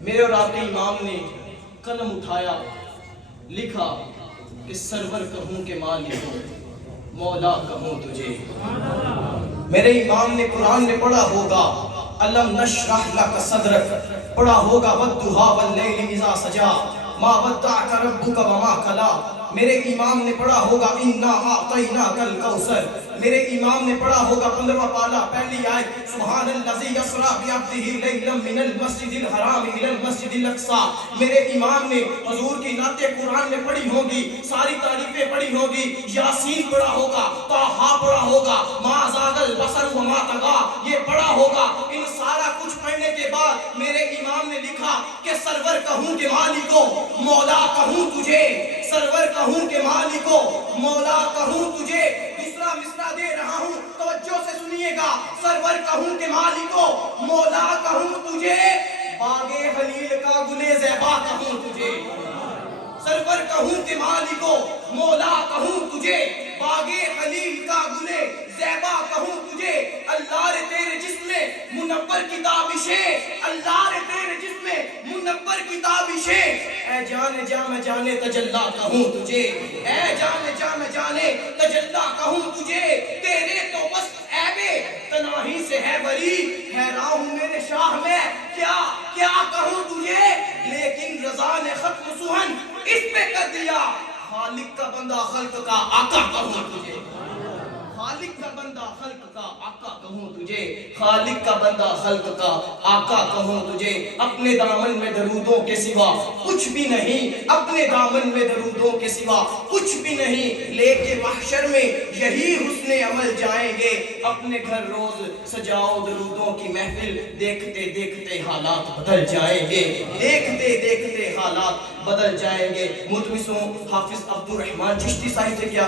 میرے اور آپ کے امام نے قلم اٹھایا، لکھا کہ سرور کہوں کہ مالک ہوں، مولا کہوں تجھے۔ میرے امام نے قرآن میں پڑھا ہوگا الم نشرح لک صدرک، پڑھا ہوگا والضحیٰ واللیل اذا سجا ما ودعک ربک وما قلی۔ میرے امام نے پڑھا ہوگا انا اعطیناک الکوثر۔ میرے امام نے پڑھا ہوگا 15واں پارہ پہلی آیت سبحان الذی یسری بعبدہ لیلا من المسجد الحرام الی المسجد الاقصی۔ میرے امام نے حضور کی نعتیں قرآن میں پڑھی ہوں گی، ساری تعریفیں پڑھی ہوں گی، یاسین پڑھا ہوگا، طٰہٰ پڑھا ہوگا، ما زاغ البصر وما طغیٰ یہ پڑھا ہوگا۔ ان سارا کچھ پڑھنے کے بعد میرے امام نے لکھا کہ سرور کہوں کہ مالکو مولا کہوں تجھے، سرور کہوں کہ مالکو مولا کہوں تجھے۔ دوسرا مصرع دے رہا ہوں، توجہ سے سنیے گا، سرور کہوں کہ مالکو مولا کہوں تجھے، باغ خلیل کا گلے زیبا کہوں تجھے۔ سرور کہوں کہ مالکو مولا کہوں تجھے، باغ خلیل کا گلے زیبا کہوں تجھے۔ اللہ رے تیرے جسم میں منور کی تابشیں، اللہ رے تیرے جسم میں منور کی تابشیں، اے جان جا میں جانے تجلی کہوں تجھے، اے جان جا میں جانے تجلی کہوں تجھے۔ تیرے تو بس عیب تناہی سے ہے بری، حیران ہوں میرے شاہ میں کیا کیا کہوں تجھے، لیکن رضا نے ختم سہن اس پہ کر دیا، خالق کا بندہ خلق کا آقا کہوں تجھے، خالق کا بندہ خلق کا آقا کہوں تجھے، خالق کا بندہ خلق کا آقا کہوں تجھے۔ اپنے دامن میں درودوں کے سوا کچھ بھی نہیں، اپنے دامن میں درودوں کے سوا کچھ بھی نہیں، لے کے محشر میں یہی حسن عمل جائیں گے، اپنے گھر روز سجاؤ درودوں کی محفل، دیکھتے دیکھتے حالات بدل جائیں گے، دیکھتے دیکھتے حالات بدل جائیں گے۔ مدرسوں حافظ عبد الرحمن چشتی صاحب سے کیا